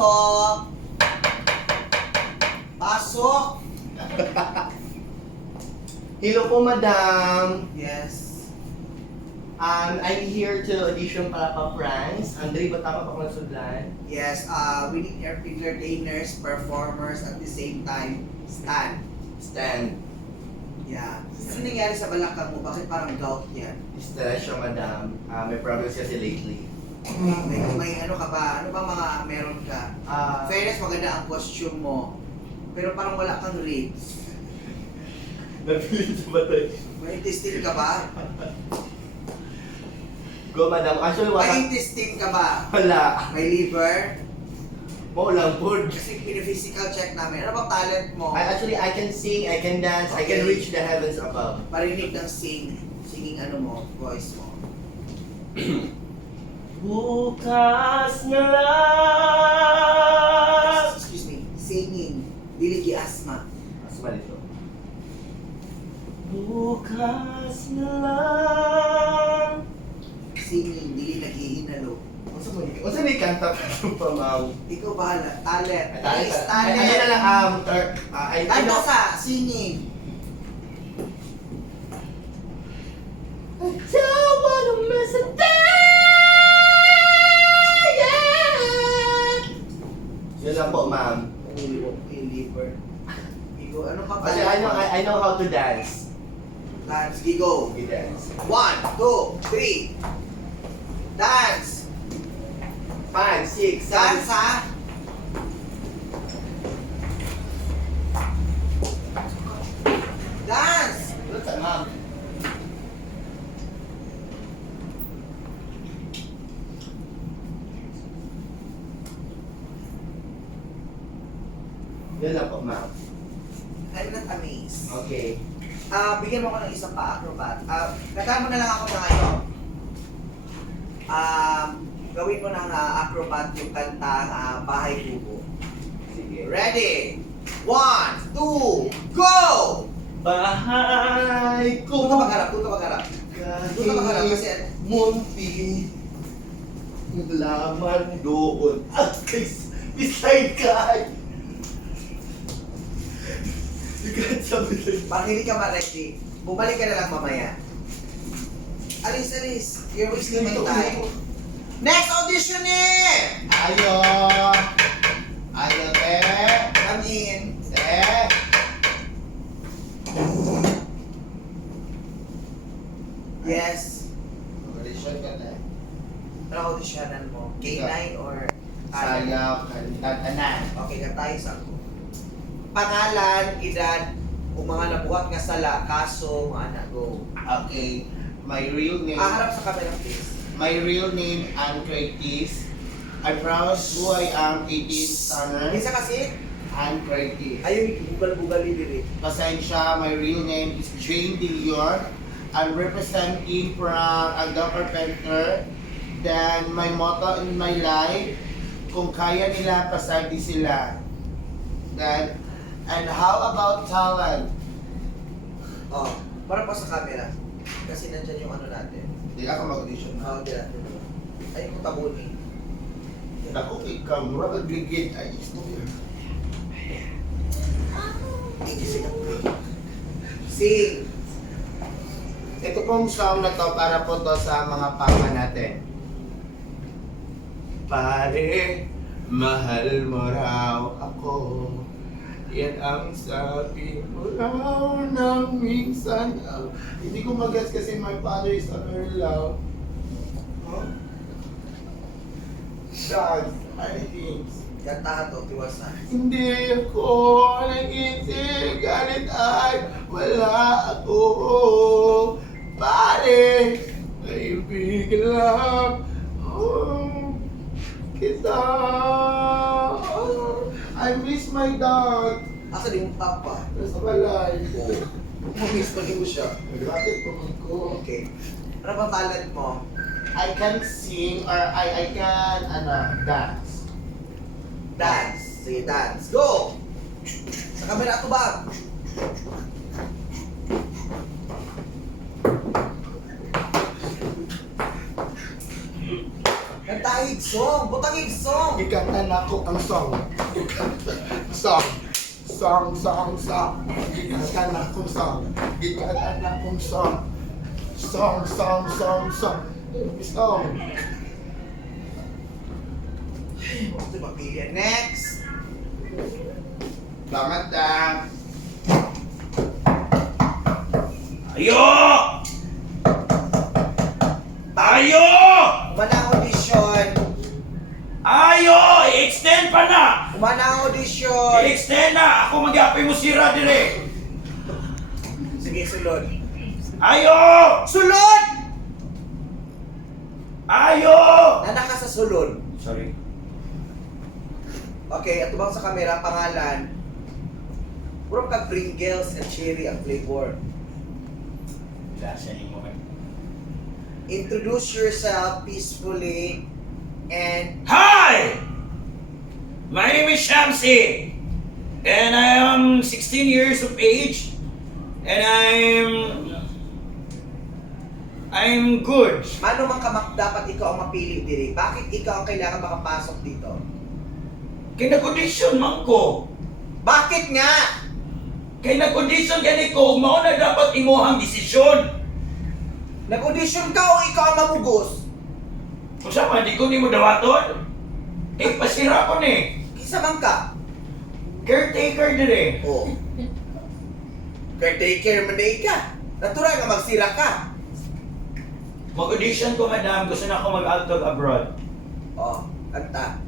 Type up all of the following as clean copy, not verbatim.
Pasok! Pasok! Hello po, madam. Yes. I'm here to audition para pa France. Andre, ba tama pa kung nasudlan? Yes, we need entertainers, performers, at the same time, stand. Stand. Yeah. Ano nangyari sa balakang mo? Bakit parang gout yan? Stress siya, madam. May problems kasi lately. May ano ka ba? Ano ba mga meron ka? Fairness, maganda ang costume mo. Pero parang wala kang ribs. Napilit sa batay. May intestine ka ba? Go, madam. Actually, wala. May intestine ka ba? Wala. May liver? Mo lang po. Kasi physical check namin. Ano bang talent mo? I can sing, I can dance, I can Okay. reach the heavens above. Parinig ng singing ano mo, voice mo. Bukas na lang. Excuse me, singing. Dili asthma. Asma dito. Bukas na lang. Singing, dili naghihinalo. Unsa may kanta pa itong pamaw? Ikaw bahala. Talent. Talent. Please, Ano na talent. lang, I Ano know. sa singing? I don't wanna miss a day, yeah. Yun lang po, ma'am. Liver. Gigo, ano pa Kasi I know how to dance. Dance, gigo. You dance. 1, 2, 3. Dance. 5, 6, 7. Dance ha. Dance. What's up, ma'am? Yun lang po, ma'am. I'm not amazed. Okay. Bigyan mo ko ng isang pa-acrobat. Katahan mo na lang ako na ngayon. Gawin mo ng acrobat yung kantang Bahay Kubo. Sige. Ready? 1, 2, go! Bahay ko. Doon ka magharap, doon ka magharap. Doon ka magharap kasi munti laman doon. At beside ka. You can't sabi lang. pag hindi ka ma-ready, bumalik ka na lang mamaya. Alis, alis. You're wasting my time. Next audition eh! Ayo. Ayo, te. Come in. Te. Yes. Audition ka na. Ano auditionan mo? K9 or Sayaw, kantatanan. Okay, tayo sa pangalan, edad, kung mga nabuhat nga sala, kaso, mga anak, go. Okay. My real name. Harap sa camera, please. My real name, Ann Curtis. I'm proud who I am, 18 summer. Isa kasi, Ann Curtis. ayun, bugal-bugal dili. Pasensya, my real name is Jane Dillon. I'm representing from Andam Carpenter. Then, my motto in my life, kung kaya nila, pasagi sila. Then, and how about talent? Oh, para pa sa camera. Kasi nandyan yung ano natin. Hindi ako mag-audition. Hindi natin. Ayun ko tabunin. Ako, ikaw, mura magligid. Ay, gusto ko. Sing. Ito pong song na to para po to sa mga papa natin. Pare, mahal mo raw ako. Yan ang sabi mo raw na minsan. Hindi ko mag-guess kasi my father is a very loud. Huh? Dance, many things. Kantahan to, tiwasan. Hindi ako nagising, galit ay wala ako. Pare, kaibigan lang kita. I miss my dad. Asa di yung papa? Nasa balay. Mamiss pa rin mo siya. Bakit po ko? Okay. Ano bang talent mo? I can sing or I can dance. Dance. Sige, dance. Go! Sa camera, tubag. Nagtahig song! Butangig song! Ikatan ako ang song. Song. Song, song, song. Ikatan akong song. Ikatan akong song. Song, song, song, song. Song. Ito mapili. Next! Salamat na. Ayo! Ayo! Umana ang audition! Ayo! I-extend pa na! Umana ang audition! I-extend na! Ako mag-apay mo sira dire! Sige, sulod. Ayo! Sulod! Ayo! Nana ka sa sulod. Sorry. Okay, at bang sa camera, pangalan. Puro ka Pringles at cherry ang flavor. Lasa niyo mo. Introduce yourself peacefully and Hi! My name is Shamsi. And I am 16 years of age. And I'm good. ano man dapat ikaw ang mapili diri? Bakit ikaw ang kailangan makapasok dito? Kay nag-audition man ko. Bakit nga? Kay nag-audition gani ko, mao na dapat imuhang desisyon. Nag-audition ka o ikaw ang mamugos? Kung saan di ko ni mo dawaton, eh pasira ko ni. Kisa man ka? Caretaker dire. Oo. Caretaker man day ka. Natural nga magsira ka. Mag-audition ko, madam. Gusto na ako mag-outdog abroad. Oh, kanta.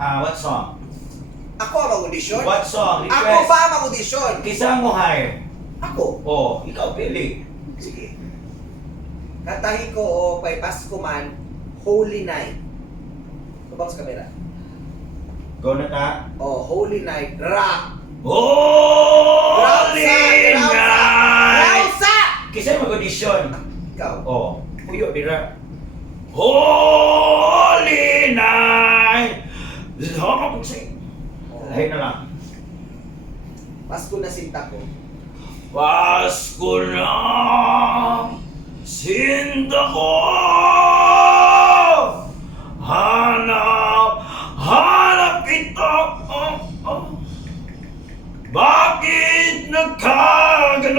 What song? Ako ang mag-audition? What song? Ako Request. ba ang mag-audition? Kisa mo hire. Ako? Oh, ikaw pili. Sige. Kantahin ko o kay Pasko man, Holy Night. Tubang sa kamera. Go na ta. Oh, Holy Night. Rock! Holy night! Rausa! Kisa mag-audition. Ikaw. Oh, puyo dira. Holy night! Oh. Lahat na lang. Pasko na sinta ko. Pasko na sinta ko, hanap kita. Bakit nagkaganon?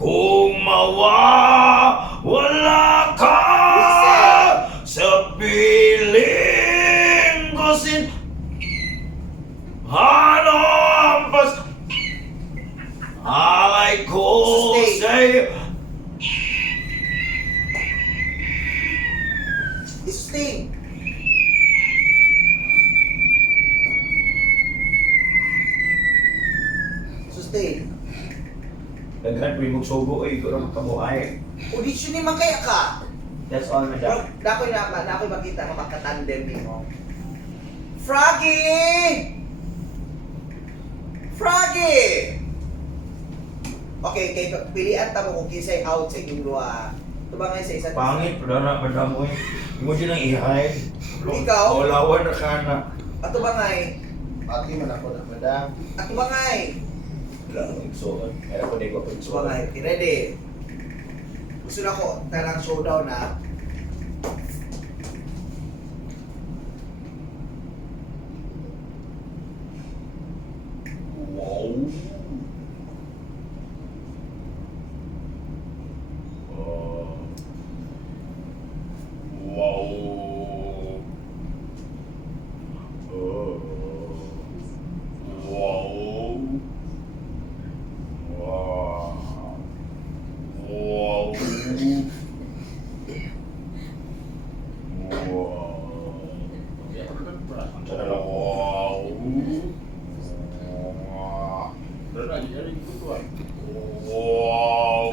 Kung mawawala ka sa piling ko ano ang alay ko sa'yo. Sustain. Sustain. Daghan ko yung magsugo ay kurang kabuhay. Audition ni man kaya ka. That's all, madam. Nako'y makita mo makatandem ni mo. Froggy! Froggy! Okay, kay pilian ta mo kung kinsay out sa inyong luha. Ito ba nga sa isa't isa? Pangit, pala na, madam mo eh. Hindi mo din ang ihay. Ikaw? Walawan na ka na. Ato ba nga eh? Pati man ako na, madam. Ato ba nga eh? Wala akong igsuon. Kaya ko din ko Ato ba igsuon. nga eh? Ready? Gusto na ko talang showdown na. Wow. Wow.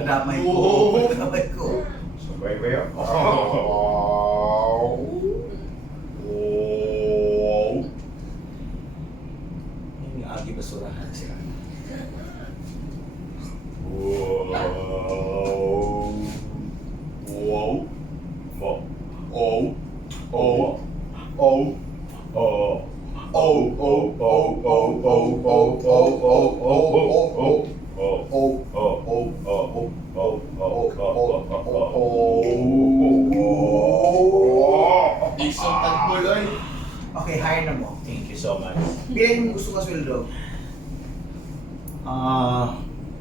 Damay ko. Damay ko. Sabay ba yun? Yung agi basurahan siya. Isang tagpuloy. Okay, hire na mo. Thank you so much. Pila yung gusto ka sweldo?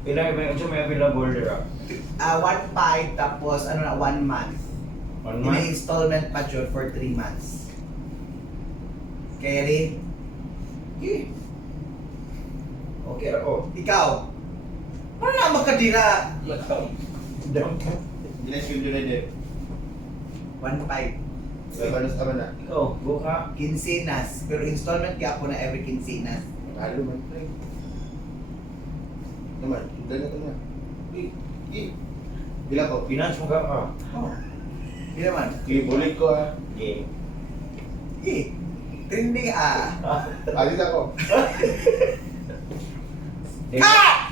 Pila may available dira? 1.5 tapos ano na 1 month. 1 May month? installment pa dyan for 3 months. Kerry? Okay. Okay ako. Ikaw? Ano na magkadira? Binasweldo na din. 1.5. Babalos ka man na. Ikaw, go ka. Quincenas. Pero installment kaya ako na every quincenas. Halo man, pre. Naman, dala ka na. Bila ko. Finance mo ka ka. Oh. Hindi naman. Bulik ko ha. Okay. Trending ah. Alis ako. Cut!